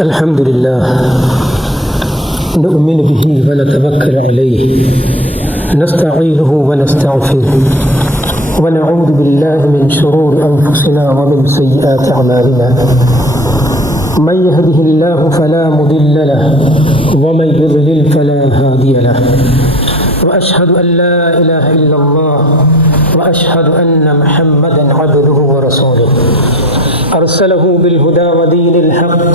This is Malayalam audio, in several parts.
الحمد لله نؤمن به ونتوكل عليه نستعينه ونستغفره ونعوذ بالله من شرور أنفسنا ومن سيئات أعمالنا. من يهده الله فلا مضل له ومن يضلل فلا هادي له. وأشهد أن لا إله إلا الله وأشهد أن محمدا عبده ورسوله. أرسله بالهدى ودين الحق.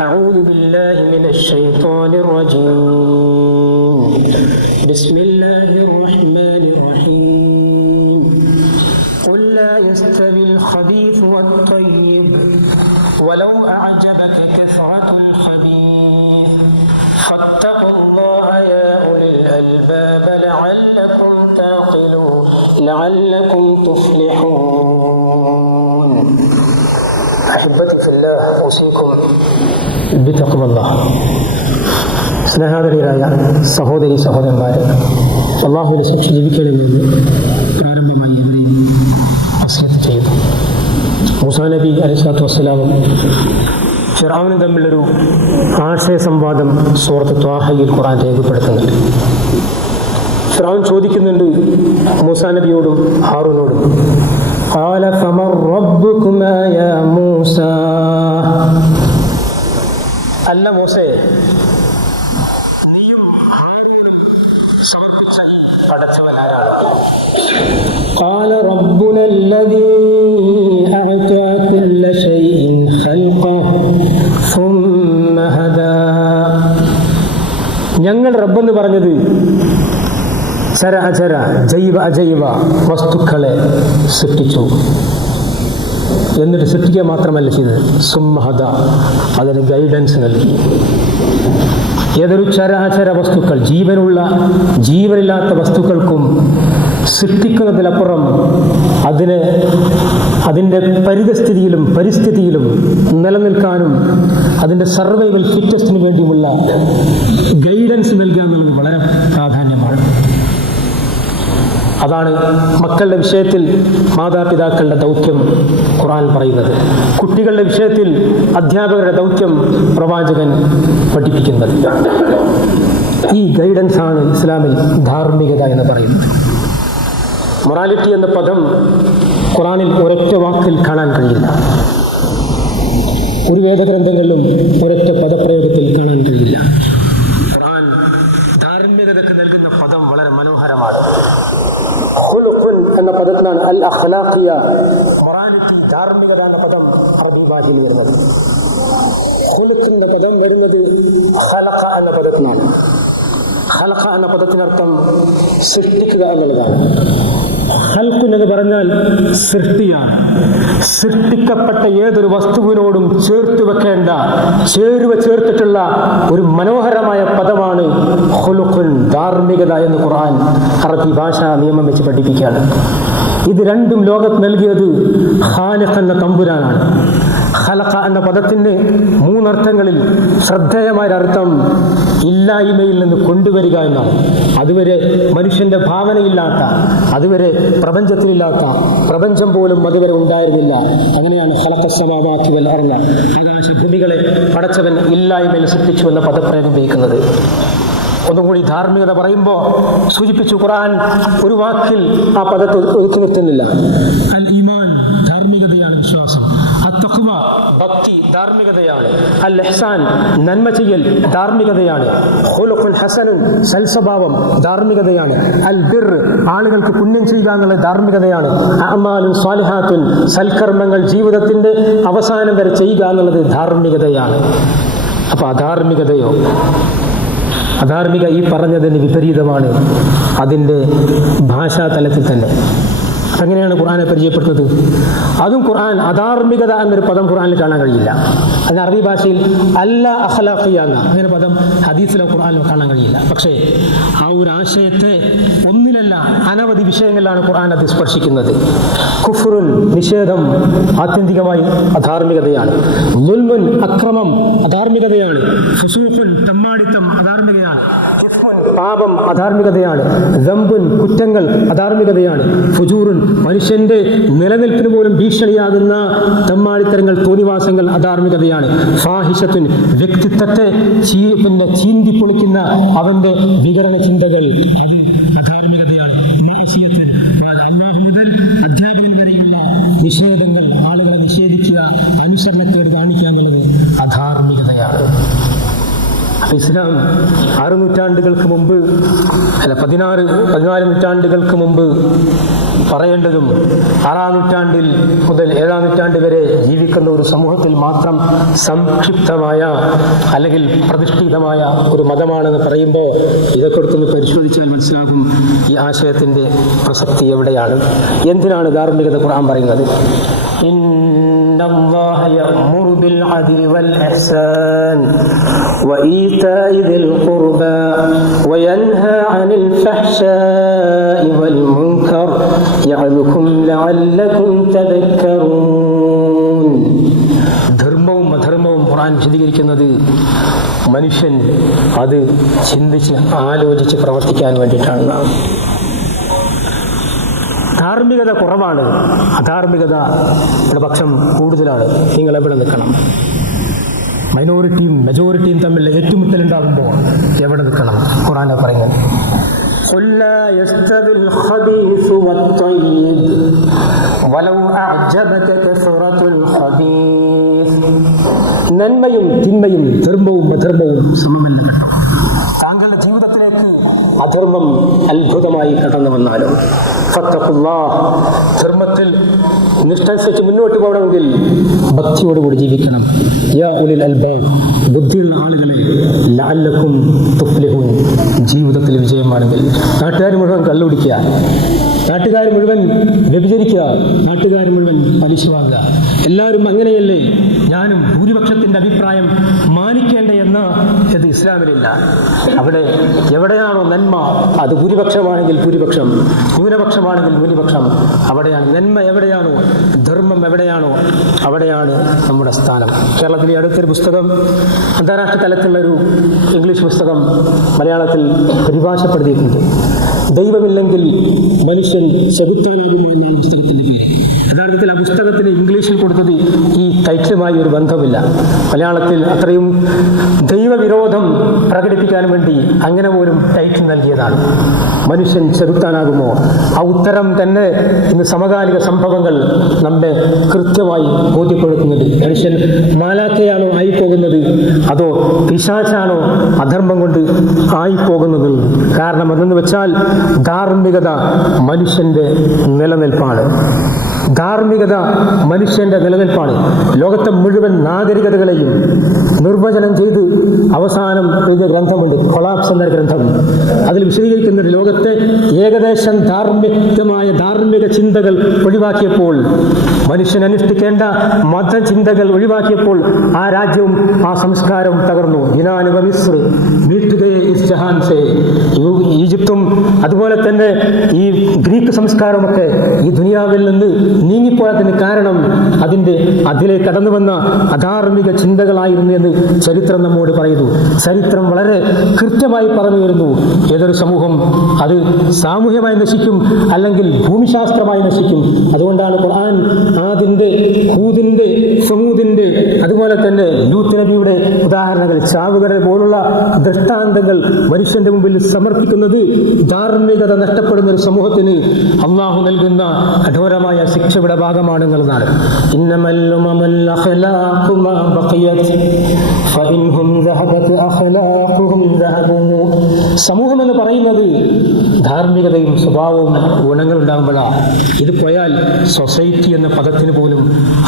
أعوذ بالله من الشيطان الرجيم. بسم الله الرحمن الرحيم. قل لا يستوي الخبيث والطيب ولو أعجبك كثرة الخبيث. فاتقوا الله يا أولي الألباب لعلكم تعقلون لعلكم تفلحون. أحبتي في الله أوصيكم ബിത്തഖ്വല്ലാ സ്നേഹാദരീരായ സഹോദരി സഹോദരന്മാരെ അള്ളാഹുവിനെ സൂക്ഷിച്ച് ജീവിക്കണമെന്ന് പ്രാരംഭമായി എവരെയും വസിയത്ത് ചെയ്തു മൂസാ നബി അലിസ്ലാത്തു വസ്സലാമും ഫിറാവിനും തമ്മിലൊരു ആശയ സംവാദം സുഹൃത്ത് ത്വാഹയിൽ ഖുറാൻ രേഖപ്പെടുത്തുന്നുണ്ട് ഫിറാവൻ ചോദിക്കുന്നുണ്ട് മൂസാ നബിയോടും ഹാറൂനോടും قال فمن ربكما يا موسى അല്ല മൂസെ ഞങ്ങൾ റബ്ബെന്ന് പറഞ്ഞത് ചര അചര ജൈവ അജൈവ വസ്തുക്കളെ സൃഷ്ടിച്ചു. എന്നിട്ട് സൃഷ്ടിക്കുക മാത്രമല്ല ചെയ്തത്. സുംഹദ അതിന് ഗൈഡൻസ് നൽകി. ഏതൊരു ചരാചര വസ്തുക്കൾ ജീവനുള്ള ജീവനില്ലാത്ത വസ്തുക്കൾക്കും സൃഷ്ടിക്കുന്നതിലപ്പുറം അതിന് അതിന്റെ പരിതസ്ഥിതിയിലും പരിസ്ഥിതിയിലും നിലനിൽക്കാനും അതിന്റെ സർവൈവൽ ഫിറ്റസ്റ്റിന് വേണ്ടിയുമുള്ള ഗൈഡൻസ് നൽകുക എന്നുള്ളത് വളരെ പ്രാധാന്യമാണ്. അതാണ് മക്കളുടെ വിഷയത്തിൽ മാതാപിതാക്കളുടെ ദൗത്യം ഖുറാൻ പറയുന്നത്. കുട്ടികളുടെ വിഷയത്തിൽ അധ്യാപകരുടെ ദൗത്യം പ്രവാചകൻ പഠിപ്പിക്കുന്നത്. ഈ ഗൈഡൻസ് ആണ് ഇസ്ലാമിൽ ധാർമ്മികത എന്ന് പറയുന്നത്. മൊറാലിറ്റി എന്ന പദം ഖുറാനിൽ ഒരൊറ്റ വാക്കിൽ കാണാൻ കഴിയില്ല. ഒരു വേദഗ്രന്ഥങ്ങളിലും ഒരൊറ്റ പദപ്രയോഗത്തിൽ കാണാൻ കഴിയില്ല. ഖുറാൻ ധാർമ്മികതയ്ക്ക് നൽകുന്ന പദം വളരെ മനോഹരമാണ്. എന്ന പദത്തിലാണ് അൽ അഖ്ലാഖിയ മൊറാലിറ്റി ധാർമ്മികത എന്ന പദം അറബി ഭാഷയിൽ വരുന്നത് ഖുലുഖ് എന്ന പദം വരുന്നത് ഖലഖ എന്ന പദത്തിനാണ് ഖലഖ എന്ന പദത്തിനർത്ഥം സൃഷ്ടിക്കുക എന്നുള്ളതാണ് ഹൽക്കുൻ എന്ന് പറഞ്ഞാൽ സൃഷ്ടിയാണ്. സൃഷ്ടിക്കപ്പെട്ട ഏതൊരു വസ്തുവിനോടും ചേർത്ത് വെക്കേണ്ട ചേരുവ ചേർത്തിട്ടുള്ള ഒരു മനോഹരമായ പദമാണ് ഹുലുഖുൻ ധാർമ്മികത എന്ന് ഖുർആൻ അറബി ഭാഷാ നിയമം വെച്ച് പഠിപ്പിക്കുകയാണ്. ഇത് രണ്ടും ലോകത്ത് നൽകിയത് ഖാലിഖ് എന്ന തമ്പുരാനാണ്. ഖലഖ എന്ന പദത്തിന് മൂന്നർത്ഥങ്ങളിൽ ശ്രദ്ധേയമായ അർത്ഥം ഇല്ലായ്മയിൽ നിന്ന് കൊണ്ടുവരിക എന്നാണ്. അതുവരെ മനുഷ്യന്റെ ഭാവനയില്ലാത്ത അതുവരെ പ്രപഞ്ചത്തിലില്ലാത്ത പ്രപഞ്ചം പോലും അതുവരെ ഉണ്ടായിരുന്നില്ല. അങ്ങനെയാണ് ഖലഖസമാവാക്കി വൽ അർള ആകാശഭൂമികളെ പടച്ചവൻ ഇല്ലായ്മയിൽ സൃഷ്ടിച്ചു എന്ന പദപ്രയോഗം ഉപയോഗിക്കുന്നത്. ഒന്നുകൂടി ധാർമ്മികത പറയുമ്പോൾ സൂചിപ്പിച്ചു ഖുർആൻ ഒരു വാക്കിൽ ആ പദത്തെ ഒതുക്കി നിർത്തുന്നില്ല. അൽ എഹ്സാൻ നന്മ ചെയ്യൽ ധാർമ്മികതയാണ്. ഖുലുഖുൻ ഹസനുൻ സൽസ്വഭാവം ധാർമ്മികതയാണ്. അൽ ബിർ ആളുകൾക്ക് പുണ്യം ചെയ്യുക എന്നുള്ള ധാർമ്മികതയാണ്. അമാലും സ്വാലിഹാത്തും സൽക്കർമ്മങ്ങൾ ജീവിതത്തിന്റെ അവസാനം വരെ ചെയ്യുക എന്നുള്ളത് ധാർമ്മികതയാണ്. അപ്പൊ അധാർമികതയോ? അധാർമിക ഈ പറഞ്ഞതിന് വിപരീതമാണ്. അതിന്റെ ഭാഷാതലത്തിൽ തന്നെ. അങ്ങനെയാണ് ഖുർആനെ പരിചയപ്പെടുത്തുന്നത്. അതും ഖുർആൻ അധാർമികത എന്നൊരു പദം ഖുർആനിൽ കാണാൻ കഴിയില്ല. അതിന് അറബി ഭാഷയിൽ അല്ല അഹ്ലാഖിയ എന്ന അങ്ങനെ പദം ഹദീസിലോ ഖുർആനിലോ കാണാൻ കഴിയില്ല. പക്ഷേ ആ ഒരു ആശയത്തെ ഒന്നിലല്ല അനവധി വിഷയങ്ങളിലാണ് ഖുർആൻ അത് സ്പർശിക്കുന്നത്. കുഫുറുൻ നിഷേധം ആത്യന്തികമായി അധാർമികതയാണ്. ലുൽമുൻ അക്രമം അധാർമികതയാണ്. ഫുസൂഖുൻ തമ്മാടിത്തം അധാർമികതയാണ്. പാപം അധാർമികതയാണ്. ദമ്പുൻ കുറ്റങ്ങൾ അധാർമികതയാണ്. ഫുജൂറുൻ മനുഷ്യന്റെ നിലനിൽപ്പിന് പോലും ഭീഷണിയാകുന്ന തമ്മാടിത്തരങ്ങൾ തോന്നിവാസങ്ങൾ അധാർമികതയാണ്. ഫാഹിഷത്തുൻ വ്യക്തിത്വത്തെ ചീ പിന്നെ ചീന്തി പൊളിക്കുന്ന അവന്റെ വികരണ ചിന്തകൾ നിഷേധങ്ങൾ ആളുകളെ നിഷേധിക്കുക അനുസരണക്കേട് കാണിക്കുക എന്നുള്ളത് അപ്പൊ ഇസ്ലാം ആറ് നൂറ്റാണ്ടുകൾക്ക് മുമ്പ് അല്ല പതിനാറ് പതിനാല് നൂറ്റാണ്ടുകൾക്ക് മുമ്പ് പറയേണ്ടതും ആറാം നൂറ്റാണ്ടിൽ മുതൽ ഏഴാം നൂറ്റാണ്ട് വരെ ജീവിക്കുന്ന ഒരു സമൂഹത്തിൽ മാത്രം സംക്ഷിപ്തമായ അല്ലെങ്കിൽ പ്രതിഷ്ഠിതമായ ഒരു മതമാണെന്ന് പറയുമ്പോൾ ഇതൊക്കെ എടുത്തൊന്ന് പരിശോധിച്ചാൽ മനസ്സിലാകും ഈ ആശയത്തിന്റെ പ്രസക്തി എവിടെയാണ്. എന്തിനാണ് ധാർമ്മികത ഖുർആൻ പറയുന്നത്? إن الله يأمر بالعدل والإحسان وإيتاء ذي القربى وينهى عن الفحشاء والمنكر يعظكم لعلكم تذكرون ധർമ്മവും അധർമ്മവും ഖുർആൻ വിശദീകരിക്കുന്നത് മനുഷ്യൻ അത് ചിന്തിച്ച് ആലോചിച്ച് പ്രവർത്തിക്കാൻ വേണ്ടിയിട്ടാണ് ധാർമ്മികത കുറവാണ് അധാർമികതയുടെ പക്ഷം കൂടുതലാണ് നിങ്ങൾ എവിടെ നിൽക്കണം മൈനോറിറ്റിയും മെജോറിറ്റിയും തമ്മിൽ ഏറ്റുമുട്ടലുണ്ടാകുമ്പോൾ എവിടെ നിൽക്കണം ഖുറാനെ പറയുന്നത് قل لا يستوي الخبيث والطيب ولو أعجبك كثرة الخبيث നന്മയും തിന്മയും ധർമ്മവും അധർമ്മവും സമമല്ല കേട്ടോ താങ്കളുടെ ജീവിതത്തിലേക്ക് അധർമ്മം അത്ഭുതമായി കടന്നു വന്നാലും ഫത്തഖുള്ള ധർമ്മത്തിൽ നിഷ്ഠനുസരിച്ച് മുന്നോട്ട് പോകണമെങ്കിൽ ഭക്തിയോടുകൂടി ജീവിക്കണം. യാ ഉലിൽ അൽബാബ് ബുദ്ധിയുള്ള ആളുകളെ ലഅല്ലക്കും തുഫ്ലിഹൂൻ. ജീവിതത്തിൽ വിജയമാണെങ്കിൽ നാട്ടുകാർ മുഴുവൻ കള്ളുപിടിക്കുക. നാട്ടുകാർ മുഴുവൻ വ്യഭിചരിക്കുക. നാട്ടുകാർ മുഴുവൻ പലിശ എല്ലാവരും അങ്ങനെയല്ലേ? ഞാനും ഭൂരിപക്ഷത്തിന്റെ അഭിപ്രായം മാനിക്കേണ്ട എന്ന് ഇത് ഇസ്ലാമിലില്ല. അവിടെ എവിടെയാണോ നന്മ അത് ഭൂരിപക്ഷമാണെങ്കിൽ ഭൂരിപക്ഷം ന്യൂനപക്ഷമാണെങ്കിൽ ന്യൂനപക്ഷം. അവിടെയാണ് നന്മ എവിടെയാണോ ധർമ്മം എവിടെയാണോ അവിടെയാണ് നമ്മുടെ സ്ഥാനം. കേരളത്തിലെ അടുത്തൊരു പുസ്തകം അന്താരാഷ്ട്ര തലത്തിലുള്ള ഒരു ഇംഗ്ലീഷ് പുസ്തകം മലയാളത്തിൽ പരിഭാഷപ്പെടുത്തിയിട്ടുണ്ട്. ദൈവമില്ലെങ്കിൽ മനുഷ്യൻ ചെകുത്താനാകുമോ എന്നാണ് പേര് യഥാർത്ഥത്തിൽ ആ പുസ്തകത്തിന് ഇംഗ്ലീഷിൽ കൊടുത്തത് ഈ ടൈറ്റിലുമായി ഒരു ബന്ധമില്ല. മലയാളത്തിൽ അത്രയും ദൈവവിരോധം പ്രകടിപ്പിക്കാൻ വേണ്ടി അങ്ങനെ പോലും ടൈറ്റിൽ നൽകിയതാണ്. മനുഷ്യൻ ചെറുത്താനാകുമോ ആ ഉത്തരം തന്നെ ഇന്ന് സമകാലിക സംഭവങ്ങൾ നമ്മെ കൃത്യമായി ബോധ്യപ്പെടുത്തുന്നുണ്ട്. മനുഷ്യൻ മാലാക്കയാണോ ആയിപ്പോകുന്നത്? അതോ പിശാച്ചാണോ അധർമ്മം കൊണ്ട് ആയിപ്പോകുന്നത്? കാരണം അതെന്ന് വെച്ചാൽ ധാർമ്മികത മനുഷ്യന്റെ നിലനിൽപ്പാണ്. ധാർമ്മികത മനുഷ്യന്റെ നിലനിൽപ്പാണ്. ലോകത്തെ മുഴുവൻ നാഗരികതകളെയും നിർവചനം ചെയ്ത് അവസാനം എഴുതിയ ഗ്രന്ഥമുണ്ട് കൊളാപ്സ് എന്ന ഗ്രന്ഥം. അതിൽ വിശദീകരിക്കുന്നത് ലോകത്തെ ഏകദേശം ധാർമ്മികമായ ധാർമ്മിക ചിന്തകൾ ഒഴിവാക്കിയപ്പോൾ മനുഷ്യൻ അനുഷ്ഠിക്കേണ്ട മതചിന്തകൾ ഒഴിവാക്കിയപ്പോൾ ആ രാജ്യവും ആ സംസ്കാരവും തകർന്നു. ഇനാനുവ മിസ്ർ വീട്ടുകയെ ഇസ്ജഹാൻ സേ ഈജിപ്തും അതുപോലെ തന്നെ ഈ ഗ്രീക്ക് സംസ്കാരമൊക്കെ ഈ ദുനിയാവിൽ നിന്ന് നീങ്ങിപ്പോയതിന് കാരണം അതിന്റെ അതിലെ കടന്നു വന്ന അധാർമിക ചിന്തകളായിരുന്നു എന്ന് ചരിത്രം നമ്മോട് പറയുന്നു. ചരിത്രം വളരെ കൃത്യമായി പറഞ്ഞു വരുന്നു ഏതൊരു സമൂഹം അത് സാമൂഹ്യമായി നശിക്കും അല്ലെങ്കിൽ ഭൂമിശാസ്ത്രമായി നശിക്കും. അതുകൊണ്ടാണ് ഖുർആൻ ആദിന്റെ ഹൂദിന്റെ സമൂദിന്റെ അതുപോലെ തന്നെ ലൂത്ത് നബിയുടെ ഉദാഹരണങ്ങൾ. ചാവുകടൽ പോലുള്ള ദൃഷ്ടാന്തങ്ങൾ മനുഷ്യന്റെ മുമ്പിൽ സമർപ്പിക്കുന്നത് ധാർമ്മികത നഷ്ടപ്പെടുന്ന ഒരു സമൂഹത്തിന് അള്ളാഹു നൽകുന്ന കഠോരമായ ശിക്ഷയുടെ ഭാഗമാണ് എന്നുള്ളതാണ് ഉമമൽ അഖ്ലാഖു മാ ബഖിയത് ഫഇൻഹും ദഹബത് അഖ്ലാഖുഹും ദഹബു സമൂഹം എന്ന് പറയുന്നത് ധാർമ്മികതയും സ്വഭാവവും ഗുണങ്ങൾ ഉണ്ടാകുമ്പോഴാണ് ഇത് പോയാൽ സൊസൈറ്റി എന്ന പദത്തിന് പോലും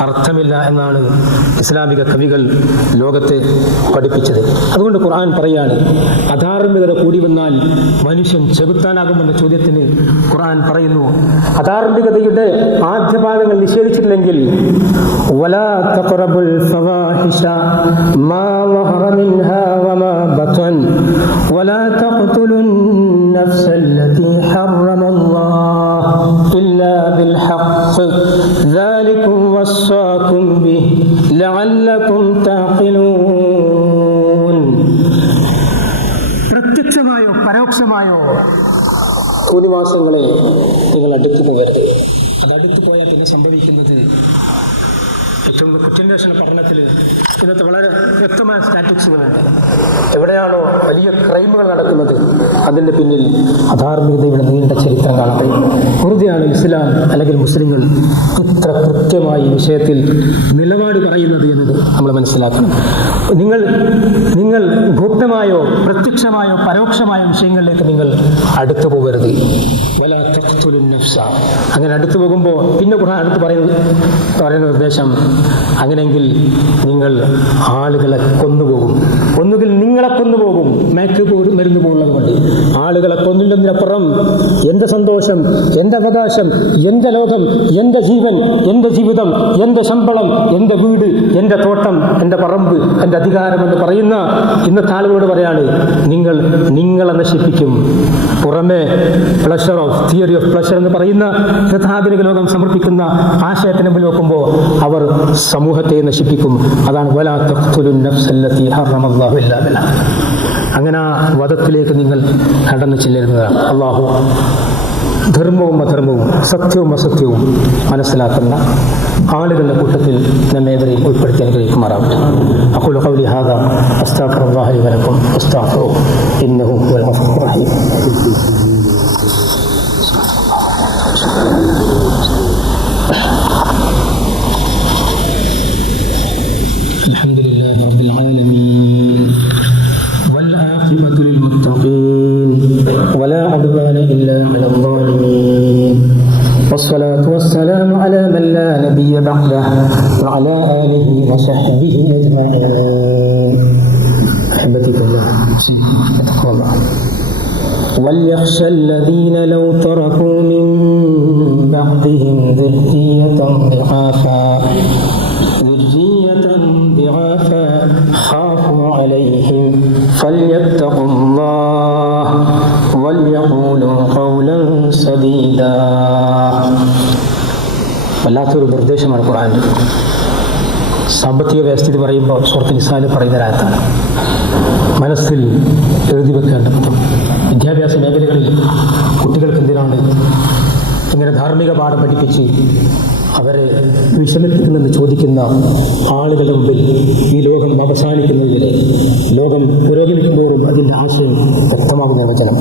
അർത്ഥമില്ല എന്നാണ് ഇസ്ലാമിക കവികൾ ലോകത്തെ പഠിപ്പിച്ചത് അതുകൊണ്ട് ഖുർആൻ പറയാണ് അധാർമികത കൂടി വന്നാൽ മനുഷ്യൻ ചെകുത്താനാകുമെന്ന ചോദ്യത്തിന് ഖുർആൻ പറയുന്നു അധാർമികതയുടെ ആദ്യ ഭാഗങ്ങൾ നിഷേധിച്ചിട്ടില്ലെങ്കിൽ ولا تقربوا الفواحش ما ظهر منها وما بطن ولا تقتلوا النفس التي حرم الله إلا بالحق ذلكم وصاكم به لعلكم تعقلون പ്രത്യക്ഷമായോ പരോക്ഷമായോ കൂലിവാസങ്ങളെ നിങ്ങൾ അടുത്തു പോകരുത് അത് അടുത്തു പോയാൽ പിന്നെ സംഭവിക്കുന്നത് ഏറ്റവും കുറ്റാന്വേഷണ പഠനത്തിൽ ഇന്നത്തെ വളരെ വ്യക്തമായ സ്റ്റാറ്റിക്സുകൾ എവിടെയാണോ വലിയ ക്രൈമുകൾ നടക്കുന്നത് അതിന്റെ പിന്നിൽ അധാർമികതയുടെ നീണ്ട ചരിത്രം കഴിയും വെറുതെയാണ് ഇസ്ലാം അല്ലെങ്കിൽ മുസ്ലിങ്ങൾ ഇത്ര കൃത്യമായി വിഷയത്തിൽ നിലപാട് പറയുന്നത് എന്നത് നമ്മൾ മനസ്സിലാക്കണം. നിങ്ങൾ നിങ്ങൾ ഗുപ്തമായോ പ്രത്യക്ഷമായോ പരോക്ഷമായോ വിഷയങ്ങളിലേക്ക് നിങ്ങൾ അടുത്തു പോകരുത്. വല. അങ്ങനെ അടുത്തു പോകുമ്പോൾ പിന്നെ ഖുർആൻ അടുത്ത് പറയുന്നത് പറയുന്ന നിർദ്ദേശം അങ്ങനെയെങ്കിൽ നിങ്ങൾ ആളുകളെ കൊന്നുപോകും. ഒന്നുകിൽ നിങ്ങളെ കൊന്നുപോകും. മേക്ക് പോലും മരുന്ന് പോകുന്നത് കൊണ്ട്. ആളുകളെ കൊന്നില്ലെന്നതിനപ്പുറം എന്റെ സന്തോഷം എന്റെ അവകാശം എന്റെ ലോകം എന്റെ ജീവൻ എന്റെ ജീവിതം എന്റെ ശമ്പളം എന്റെ വീട് എന്റെ തോട്ടം എന്റെ പറമ്പ് എന്റെ അധികാരം എന്ന് പറയുന്ന ഇന്നത്തെ ആളുകളോട് പറയാണ് നിങ്ങൾ നിങ്ങളെ നശിപ്പിക്കും. പുറമെ pleasure of theory of pleasure എന്ന് പറയുന്ന ഇന്നത്തെ ആധുനിക ലോകം സമർപ്പിക്കുന്ന ആശയത്തിന് മുന്നിൽ നോക്കുമ്പോൾ അവർ സമൂഹത്തെ നശിപ്പിക്കും. അതാണ് വലാ ഇല്ലാ അങ്ങനെ ആ വധത്തിലേക്ക് നിങ്ങൾ കടന്നു ചെല്ലരുന്നതാണ് അള്ളാഹു ധർമ്മവും അധർമ്മവും സത്യവും അസത്യവും മനസ്സിലാക്കുന്ന ആളുകളുടെ കൂട്ടത്തിൽ നമ്മെ ഇവരെയും ഉൾപ്പെടുത്തി അനുഗ്രഹിക്കുമാറാവട്ടെ. അപ്പോൾ കൗലി ഹാദ അസ്താഫുറാഹി വലക്കും അസ്താഫോ ഇന്നഹും Thank you. رب العالمين. والعاقبة للمتقين. ولا عدوان إلا على الظالمين. والصلاة والسلام على من لا نبي بعده وعلى آله وصحبه أجمعين. أحبتي في الله. تقوى الله وليخشى الذين لو تركوا من بعدهم ذرية ضعافا. فليتقوا الله وليقولوا قولا سديدا വല്ലാത്തൊരു നിർദ്ദേശമാണ് ഖുർആാനിൽ സാമ്പത്തിക വ്യവസ്ഥിതി പറയുമ്പോൾ സുഹൃത്ത് നിസാല് പറയുന്ന രാത്താണ് മനസ്സിൽ എഴുതി വെക്കേണ്ടതും വിദ്യാഭ്യാസ മേഖലകളിൽ കുട്ടികൾക്ക് എന്തിനാണ് ഇങ്ങനെ ധാർമ്മിക പാഠം പഠിപ്പിച്ച് അവരെ വിഷമിപ്പിക്കുന്നെന്ന് ചോദിക്കുന്ന ആളുകളുടെ മുമ്പിൽ ഈ ലോകം അവസാനിക്കുന്നതിൽ ലോകം പുരോഗമിക്കുമ്പോഴും അതിന്റെ ആശയം വ്യക്തമാകുന്ന വചനം.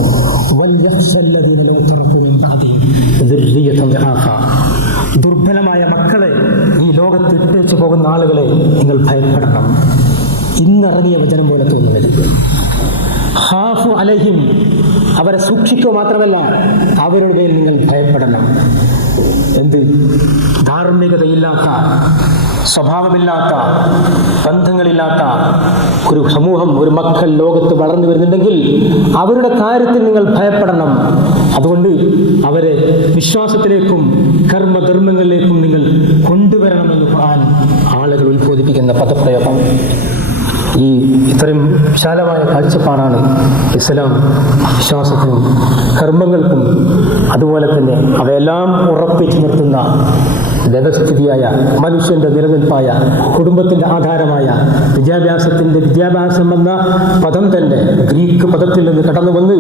ദുർബലമായ മക്കളെ ഈ ലോകത്ത് ഇട്ടുവെച്ച് പോകുന്ന ആളുകളെ നിങ്ങൾ ഭയപ്പെടണം. ഇന്നിറങ്ങിയ വചനം പോലെ തോന്നുന്നത് ഹാഫു അലഹിം അവരെ സൂക്ഷിക്കുക മാത്രമല്ല അവരുടെ മേൽ നിങ്ങൾ ഭയപ്പെടണം. എന്ത്? ധാർമ്മികതയില്ലാത്ത സ്വഭാവമില്ലാത്ത ബന്ധങ്ങളില്ലാത്ത ഒരു സമൂഹം ഒരു മക്കൾ ലോകത്ത് വളർന്നു വരുന്നുണ്ടെങ്കിൽ അവരുടെ കാര്യത്തിൽ നിങ്ങൾ ഭയപ്പെടണം. അതുകൊണ്ട് അവരെ വിശ്വാസത്തിലേക്കും കർമ്മധർമ്മങ്ങളിലേക്കും നിങ്ങൾ കൊണ്ടുവരണമെന്ന് ഖുർആൻ ആളുകൾ ഉത്ബോധിപ്പിക്കുന്ന പദപ്രയോഗം. ഈ ഇത്രയും വിശാലമായ കാഴ്ചപ്പാടാണ് ഇസ്ലാം വിശ്വാസത്തിനും കർമ്മങ്ങൾക്കും അതുപോലെ തന്നെ അവയെല്ലാം ഉറപ്പിച്ചു നിർത്തുന്ന വ്യവസ്ഥിതിയായ മനുഷ്യന്റെ നിലനിൽപ്പായ കുടുംബത്തിന്റെ ആധാരമായ വിദ്യാഭ്യാസത്തിന്റെ വിദ്യാഭ്യാസം എന്ന പദം തന്നെ ഗ്രീക്ക് പദത്തിൽ നിന്ന് കടന്നു വന്ന്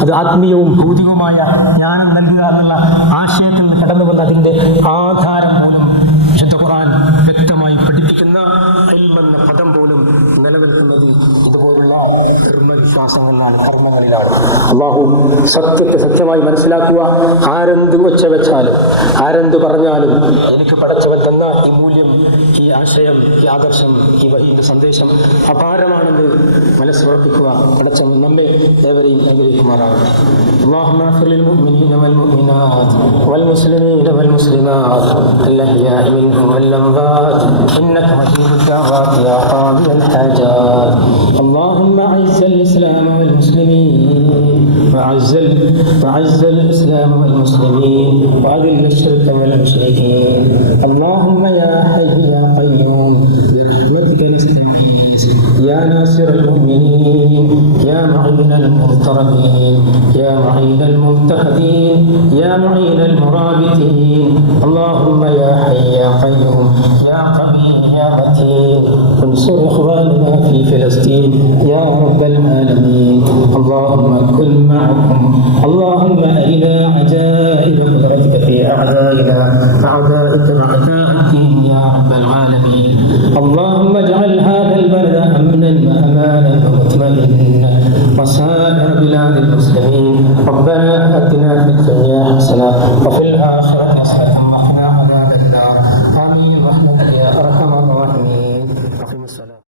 അത് ആത്മീയവും ഭൗതികവുമായ ജ്ഞാനം നൽകുക എന്നുള്ള ആശയത്തിൽ നിന്ന് കടന്നു വന്ന് അതിന്റെ ആധാരം പോലും നിലനിൽക്കുന്നത് ഇതുപോലുള്ള കർമ്മവിശ്വാസങ്ങളിലാണ് കർമ്മങ്ങളിലാണ്. അള്ളാഹു സത്യത്തെ സത്യമായി മനസ്സിലാക്കുക. ആരെന്ത് വെച്ച വെച്ചാലും ആരെന്ത് പറഞ്ഞാലും എനിക്ക് പടച്ചവൻ തന്ന ഈ മൂല്യം ആശയം ഈ ആദർശം ഈ വഹിന്റെ സന്ദേശം അപാരമാണെന്ന് മനസ്സുറപ്പിക്കുക പടച്ചവൻ നമ്മെ ഏവരെയും അനുഗ്രഹിക്കുമാറാണ് اللهم اغفر للمؤمنين والمؤمنات والمسلمين والمسلمات الأحياء منهم والأموات إنك مجيب الدعوات يا قاضي الحاجات اللهم أعز الإسلام والمسلمين وعز وعز الإسلام والمسلمين وأذل الشرك والمشركين. اللهم يا حي يا قيوم برحمتك نستغيث يا ناصر المؤمنين يا معين المضطربين يا معين الممتحدين يا معين المرابطين. اللهم يا حي يا قيوم يا قوي يا متين. انصر إخواننا في فلسطين يا رب